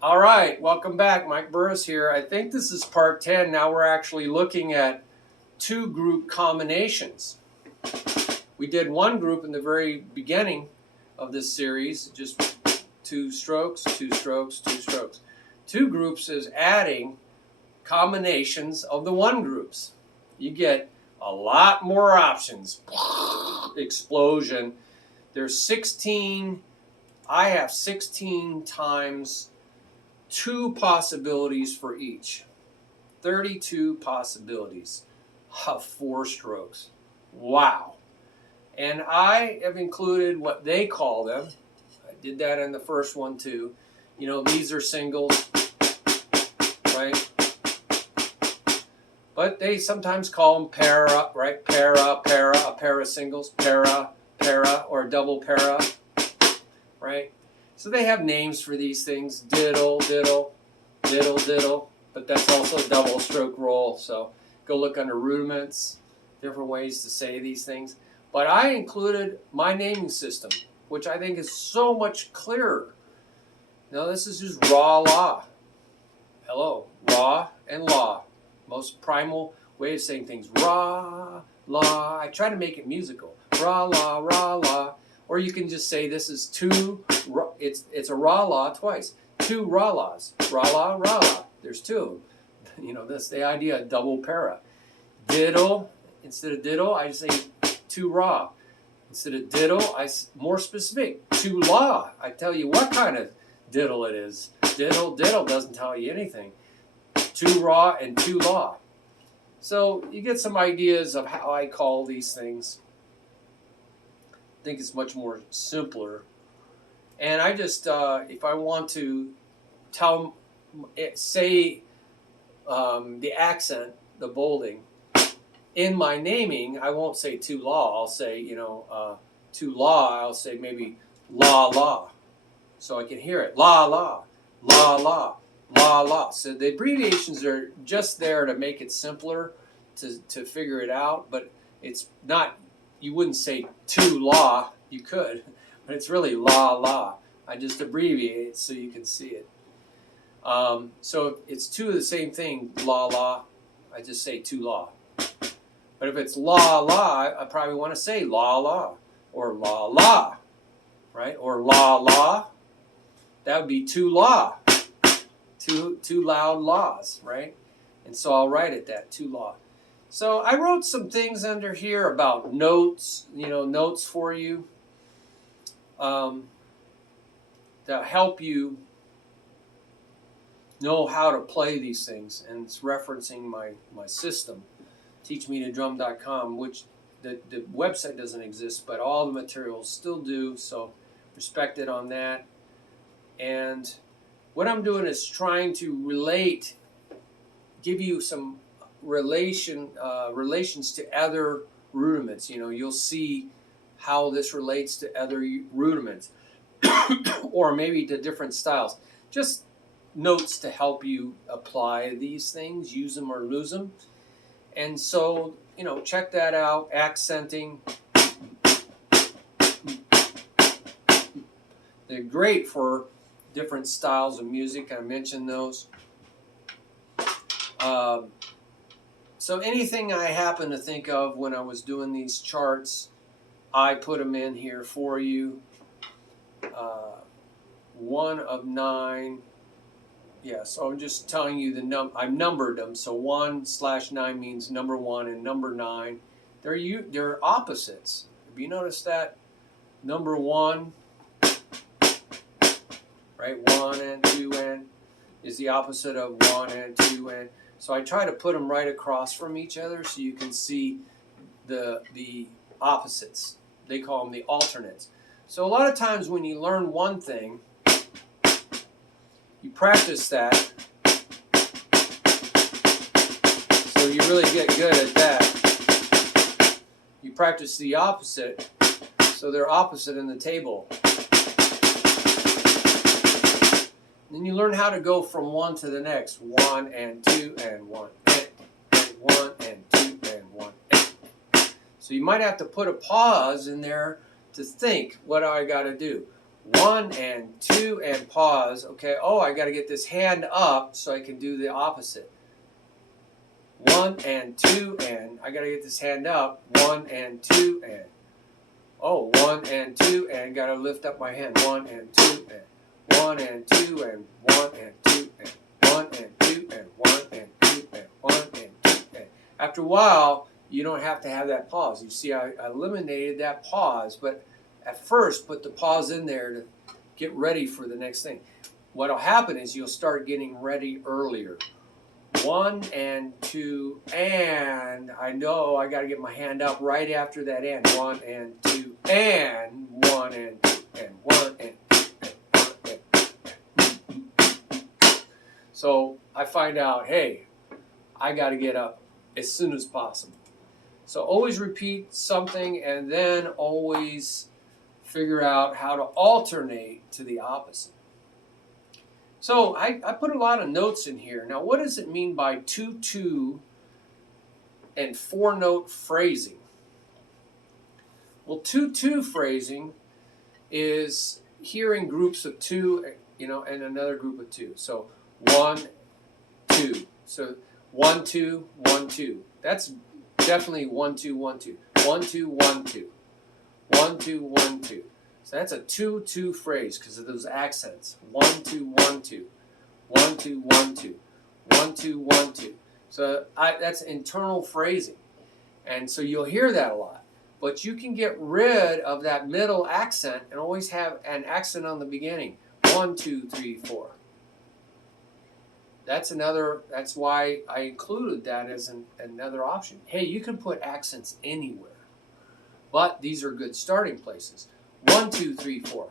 All right, welcome back. Mike Burris here. I think this is part 10. Now we're actually looking at two group combinations. We did one group in the very beginning of this series, just two strokes, two strokes, two strokes. Two groups is adding combinations of the one groups. You get a lot more options. Explosion. There's 16, I have 16 times 2 possibilities for each. 32 possibilities of 4 strokes. Wow. And I have included what they call them. I did that in the first one too. You know, these are singles, right? But they sometimes call them para, right? Para, a pair of singles, para, or double para, right? So they have names for these things, diddle, diddle, diddle, diddle, but that's also a double stroke roll. So go look under rudiments, different ways to say these things. But I included my naming system, which I think is so much clearer. Now this is just raw law. Hello, raw and law. Most primal way of saying things. Raw, law. I try to make it musical. Raw, law. Or you can just say this is two, it's a raw law twice. Two raw laws. Raw law. There's two. You know, that's the idea of double para. Diddle, instead of diddle, I say two raw. Instead of diddle, more specific. Two law. I tell you what kind of diddle it is. Diddle doesn't tell you anything. Two raw and two law. So you get some ideas of how I call these things. I think it's much more simpler. And I just, if I want to say the accent, the bolding, in my naming, I won't say two law. I'll say, two law. I'll say maybe law. So I can hear it. Law. So the abbreviations are just there to make it simpler to figure it out, but it's not, you wouldn't say two law, you could, but it's really law. I just abbreviate it so you can see it. So it's two of the same thing, law, I just say two law. But if it's law, I probably want to say law, or law, right? Or law, that would be two law. Two loud laws, right? And so I'll write it that, two law. So I wrote some things under here about notes, notes for you to help you know how to play these things. And it's referencing my system, teachmetodrum.com, which the website doesn't exist, but all the materials still do, so respect it on that. And what I'm doing is trying to give you some relations to other rudiments. You'll see how this relates to other rudiments, or maybe to different styles. Just notes to help you apply these things, use them or lose them. And so, check that out. Accenting. They're great for different styles of music. I mentioned those. So anything I happen to think of when I was doing these charts, I put them in here for you. 1 of 9. Yeah, so I'm just telling you I've numbered them. So 1/9 means number 1, and number 9, they're opposites. Have you noticed that? Number 1, right? 1 and 2 and is the opposite of 1 and 2 and. So I try to put them right across from each other so you can see the opposites. They call them the alternates. So a lot of times when you learn one thing, you practice that, so you really get good at that. You practice the opposite, so they're opposite in the table. Then you learn how to go from one to the next. 1 and 2 and 1 and 1 and 2 and 1 and. So you might have to put a pause in there to think, what do I got to do? 1 and 2 and pause. Okay, oh, I got to get this hand up so I can do the opposite. 1 and 2 and I got to get this hand up. 1 and 2 and. Oh, 1 and 2 and got to lift up my hand. 1 and 2 and 1 and 2 and 1 and 2 and 1 and 2 and 1 and 2 and 1 and 2 and. After a while, you don't have to have that pause. You see, I eliminated that pause, but at first put the pause in there to get ready for the next thing. What will happen is you'll start getting ready earlier. 1 and 2 and I know I got to get my hand up right after that and 1 and 2 and 1 and 2 and 1 and 2 and 1 and. So I find out, hey, I got to get up as soon as possible. So always repeat something and then always figure out how to alternate to the opposite. So I put a lot of notes in here. Now, what does it mean by 2-2 and 4-note phrasing? Well, 2-2 phrasing is hearing groups of 2, and another group of 2. So 1, 2. So 1, 2, 1, 2. That's definitely 1, 2, 1, 2. 1, 2, 1, 2. 1, 2, 1, 2. So that's a 2-2 phrase because of those accents. 1, 2, 1, 2. 1, 2, 1, 2. 1, 2, 1, 2. So that's internal phrasing. And so you'll hear that a lot. But you can get rid of that middle accent and always have an accent on the beginning. 1, 2, 3, 4. That's why I included that as another option. Hey, you can put accents anywhere. But these are good starting places. 1, 2, 3, 4.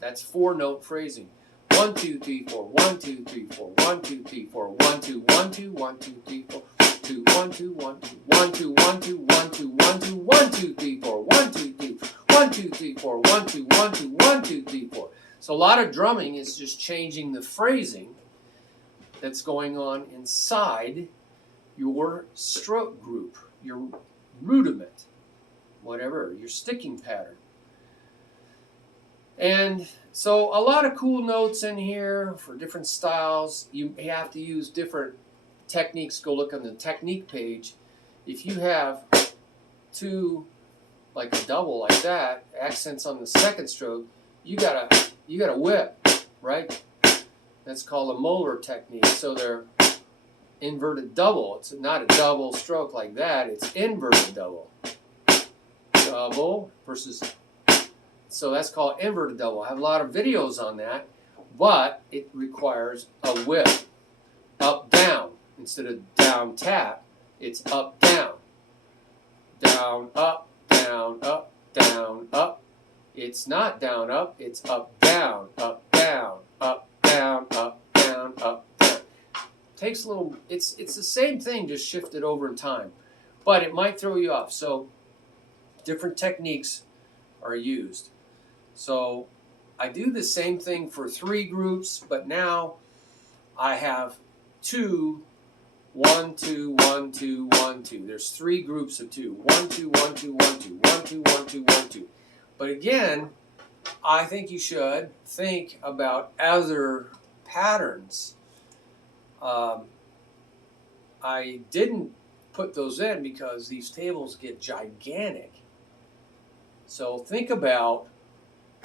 That's 4-note phrasing. 1, 2, 3, 4. 1, 2, 3, 4. 1, 2, 3, 4. 1, 2, 1, 2, 1, 2, 3, 4. 2, 1, 2, 1, 2. 1, 2, 1, 2, 1, 2, 1, 2, 1, 2, 3, 4. 1, 2, 3, 1, 2, 3, 4. 1, 2, 1, 2, 1, 2, 3, 4. So a lot of drumming is just changing the phrasing that's going on inside your stroke group, your rudiment, whatever, your sticking pattern. And so a lot of cool notes in here for different styles. You have to use different techniques. Go look on the technique page. If you have 2, like a double like that, accents on the second stroke, you gotta whip, right? That's called a molar technique. So they're inverted double. It's not a double stroke like that. It's inverted double. Double versus. So that's called inverted double. I have a lot of videos on that, but it requires a whip. Up, down. Instead of down, tap, it's up, down. Down, up, down, up, down, up. It's not down, up. It's up, down, up, down, up, down, up, down, up, down. Takes a little, it's the same thing, just shifted over in time. But it might throw you off. So different techniques are used. So I do the same thing for 3 groups, but now I have 2, 1, 2, 1, 2, 1, 2. There's 3 groups of 2. 1, 2, 1, 2, 1, 2. 1, 2, 1, 2, 1, 2. But again, I think you should think about other patterns. I didn't put those in because these tables get gigantic. So think about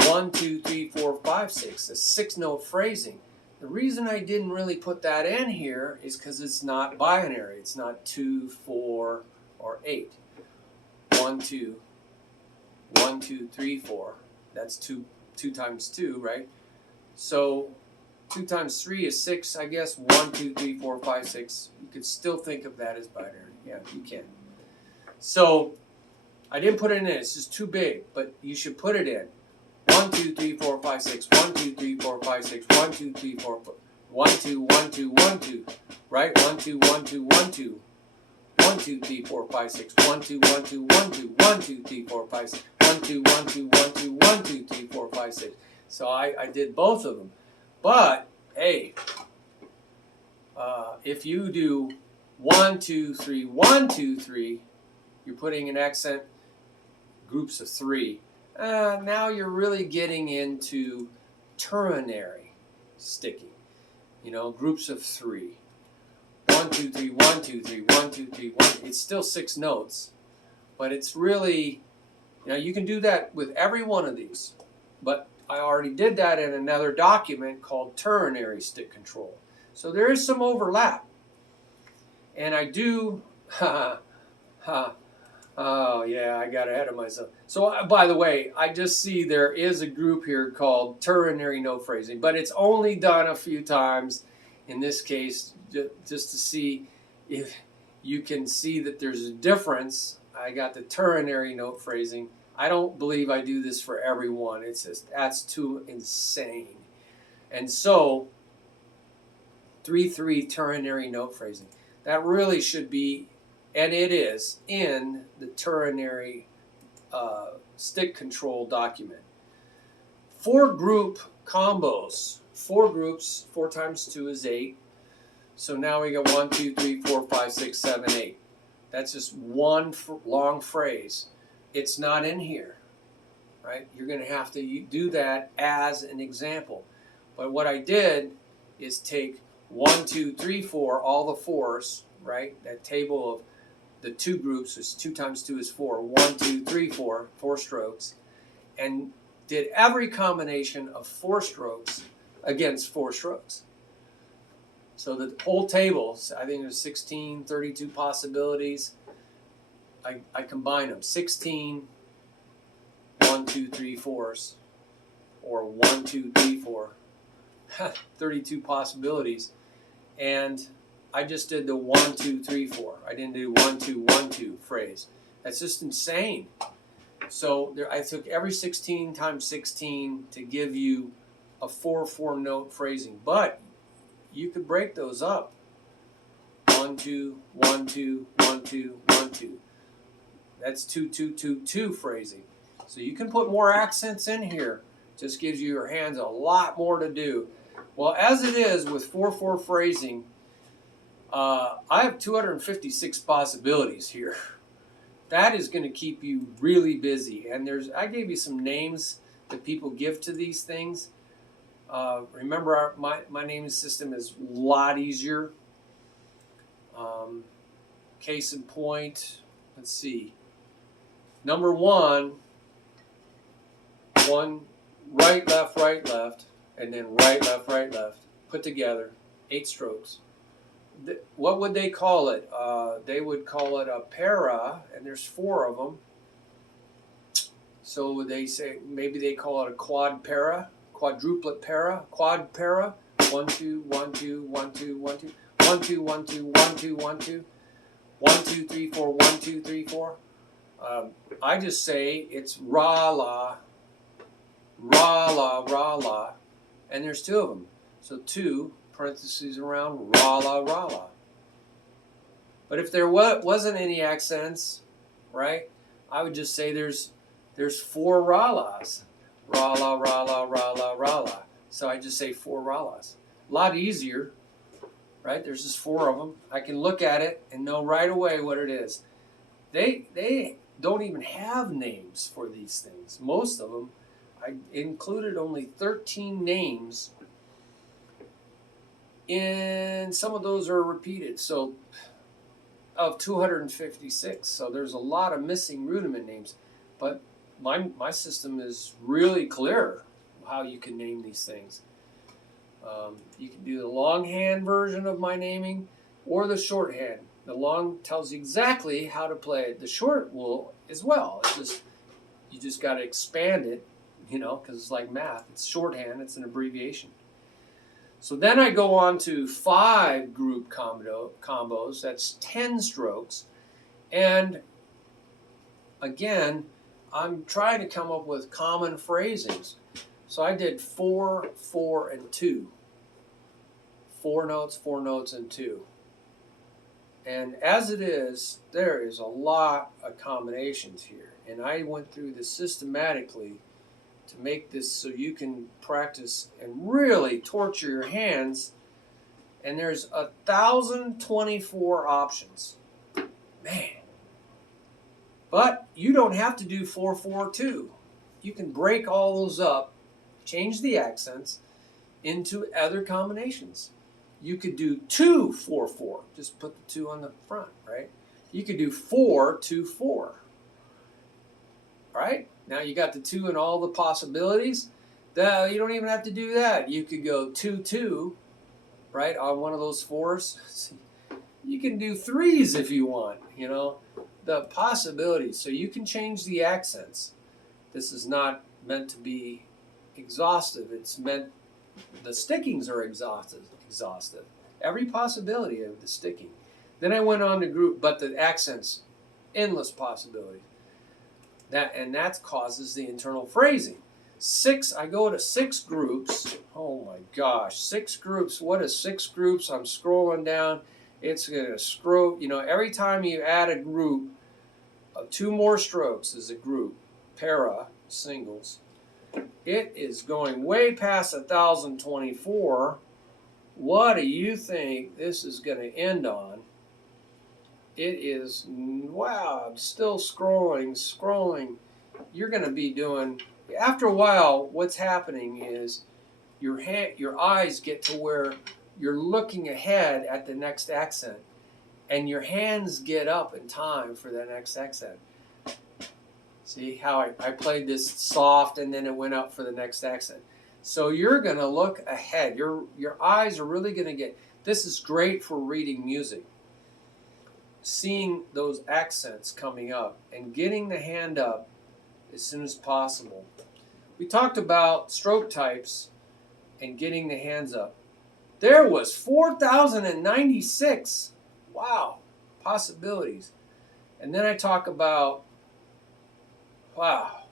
1, 2, 3, 4, 5, 6, the 6-note phrasing. The reason I didn't really put that in here is because it's not binary. It's not 2, 4, or 8. 1, 2, 1, 2, 3, 4. That's 2 times 2, right? So 2 times 3 is 6, I guess. 1, 2, 3, 4, 5, 6. You could still think of that as binary. Yeah, you can. So I didn't put it in. It's just too big, but you should put it in. 1, 2, 3, 4, 5, 6. 1, 2, 3, 4, 5, 6. 1, 2, 3, 4, 5. 1, 2, 1, 2, 1, 2. Right? 1, 2, 1, 2, 1, 2. 1, 2, 3, 4, 5, 6. 1, 2, 1, 2, 1, 2. 1, 2, 3, 4, 5, 6. 1, 2, 1, 2, 1, 2. 1, 2, 3, 4, 5, 6. So I did both of them. But, hey, if you do 1, 2, 3, 1, 2, 3, you're putting an accent, groups of 3. now you're really getting into ternary sticking. You know, groups of 3. 1, 2, 3, 1, 2, 3, 1, 2, 3, 1. It's still 6 notes, but it's really, you know, you can do that with every one of these. But I already did that in another document called Ternary Stick Control. So there is some overlap. And I do, oh yeah, I got ahead of myself. So by the way, I just see there is a group here called Ternary Note-Phrasing, but it's only done a few times in this case, just to see if you can see that there's a difference. I got the Ternary Note-Phrasing. I don't believe I do this for everyone. It's just, that's too insane. And so, 3-3 Ternary Note-Phrasing. That really should be, and it is, in the Ternary Stick Control Document. 4 group combos. 4 groups, 4 times 2 is 8. So now we got 1, 2, 3, 4, 5, 6, 7, 8. That's just one long phrase. It's not in here, right? You're going to have to do that as an example. But what I did is take 1, 2, 3, 4, all the 4s, right? That table of the 2 groups is 2 times 2 is 4. 1, 2, 3, 4, 4 strokes. And did every combination of 4 strokes against 4 strokes. So the whole table, I think there's 16, 32 possibilities. I combine them. 16, 1, 2, 3, 4s, or 1, 2, 3, 4. 32 possibilities. And I just did the 1, 2, 3, 4. I didn't do 1, 2, 1, 2 phrase. That's just insane. So I took every 16 times 16 to give you a 4-4 note phrasing, but you could break those up. 1, 2, 1, 2, 1, 2, 1, 2. That's 2, 2, 2, 2 phrasing. So you can put more accents in here. Just gives you your hands a lot more to do. Well, as it is with 4-4 phrasing, I have 256 possibilities here. That is going to keep you really busy. And I gave you some names that people give to these things. Remember, my naming system is a lot easier. Case in point, let's see. Number 1, right, left, and then right, left, put together, 8 strokes. What would they call it? They would call it a para, and there's 4 of them. So would they say, maybe they call it a quad para, quadruplet para, quad para, 1, 2, 1, 2, 1, 2, 1, 2, 1, 2, 1, 2, 1, 2, 1, 2, 1, 2, 3, 4, 1, 2, 3, 4. I just say it's ra-la, ra-la, ra-la, and there's 2 of them. So 2 parentheses around ra-la, ra-la. But if there wasn't any accents, right, I would just say there's 4 ra-las. Ra-la, ra-la, ra-la, ra-la. So I just say 4 ra-las. A lot easier, right? There's just 4 of them. I can look at it and know right away what it is. They don't even have names for these things. Most of them, I included only 13 names, and some of those are repeated. So of 256, so there's a lot of missing rudiment names. But my system is really clear how you can name these things. You can do the longhand version of my naming or the shorthand. The long tells you exactly how to play it. The short will as well. You just got to expand it, because it's like math. It's shorthand. It's an abbreviation. So then I go on to 5 group combos. That's 10 strokes. And again, I'm trying to come up with common phrasings. So I did 4, 4, and 2. 4 notes, and 2. And as it is, there is a lot of combinations here. And I went through this systematically to make this so you can practice and really torture your hands. And there's 1,024 options. Man. But you don't have to do 4, 4, 2. you can break all those up, change the accents into other combinations. You could do 2, 4, 4. Just put the 2 on the front, right? You could do 4, 2, 4. Right? Now you got the 2 and all the possibilities. Now you don't even have to do that. You could go 2, 2, right, on one of those 4s. You can do 3s if you want, you know, the possibilities. So you can change the accents. This is not meant to be exhaustive. It's meant, the stickings are exhaustive. Every possibility of the sticking. Then I went on to group, but the accents, endless possibilities. That causes the internal phrasing. 6, I go to 6 groups. Oh my gosh, 6 groups. What is 6 groups? I'm scrolling down. It's going to scroll. You know, every time you add a group, 2 more strokes is a group. Para, singles. It is going way past 1024. What do you think this is going to end on? It is, wow, I'm still scrolling. You're going to be doing, after a while, what's happening is your eyes get to where you're looking ahead at the next accent, and your hands get up in time for the next accent. See how I played this soft and then it went up for the next accent. So you're going to look ahead. Your eyes are really going to get, this is great for reading music. Seeing those accents coming up and getting the hand up as soon as possible. We talked about stroke types and getting the hands up. There was 4,096. Wow, possibilities. And then I talk about, wow,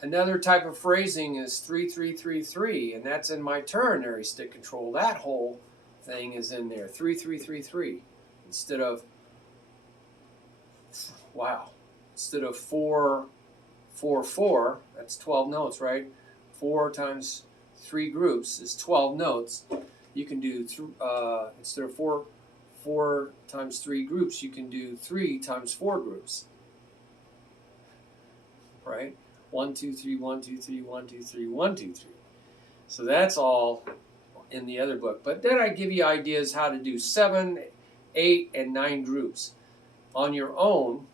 another type of phrasing is 3-3-3-3, and that's in my ternary stick control. That whole thing is in there, 3-3-3-3. Instead of, wow, instead of 4-4-4, that's 12 notes, right? 4 times 3 groups is 12 notes. You can do, instead of 4 times 3 groups, you can do 3 times 4 groups, right? 1, 2, 3, 1, 2, 3, 1, 2, 3, 1, 2, 3. So that's all in the other book. But then I give you ideas how to do 7, 8, and 9 groups on your own,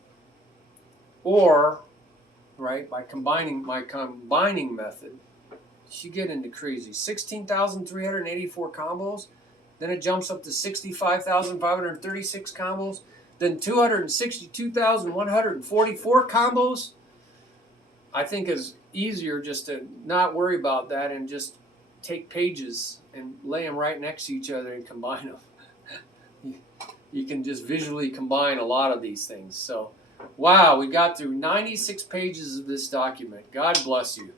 or right by combining my combining method. You get into crazy 16,384 combos. Then it jumps up to 65,536 combos. Then 262,144 combos. I think it's easier just to not worry about that and just take pages and lay them right next to each other and combine them. You can just visually combine a lot of these things. So, wow, we got through 96 pages of this document. God bless you.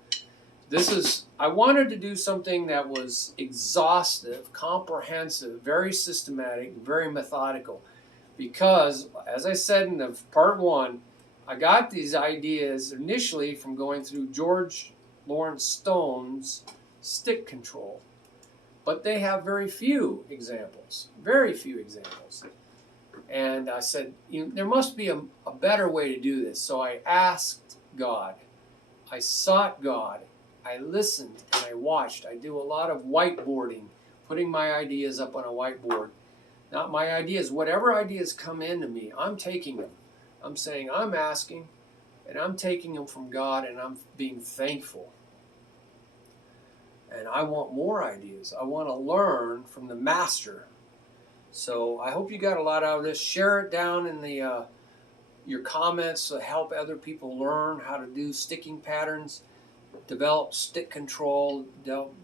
I wanted to do something that was exhaustive, comprehensive, very systematic, very methodical. Because, as I said in the part 1, I got these ideas initially from going through George Lawrence Stone's stick control. But they have very few examples. And I said, there must be a better way to do this. So I asked God. I sought God. I listened and I watched. I do a lot of whiteboarding, putting my ideas up on a whiteboard. Not my ideas. Whatever ideas come into me, I'm taking them. I'm saying, I'm asking, and I'm taking them from God, and I'm being thankful. And I want more ideas. I want to learn from the master. So I hope you got a lot out of this. Share it down in the your comments to help other people learn how to do sticking patterns, develop stick control,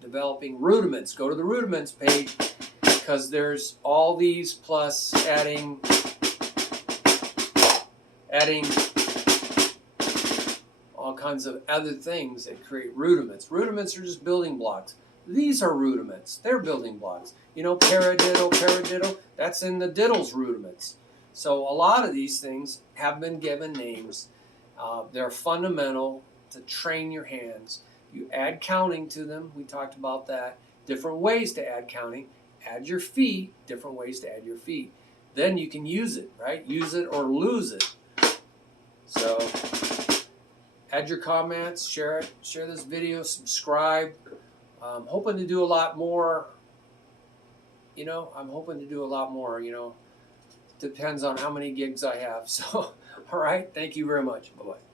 developing rudiments. Go to the rudiments page because there's all these plus adding all kinds of other things that create rudiments. Rudiments are just building blocks. These are rudiments. They're building blocks. You know, paradiddle, that's in the diddles rudiments. So a lot of these things have been given names. They're fundamental to train your hands. You add counting to them. We talked about that. Different ways to add counting. Add your feet. Different ways to add your feet. Then you can use it, right? Use it or lose it. So Add your comments, share it, share this video, subscribe. I'm hoping to do a lot more. You know, I'm hoping to do a lot more. You know, depends on how many gigs I have. So, all right. Thank you very much. Bye bye.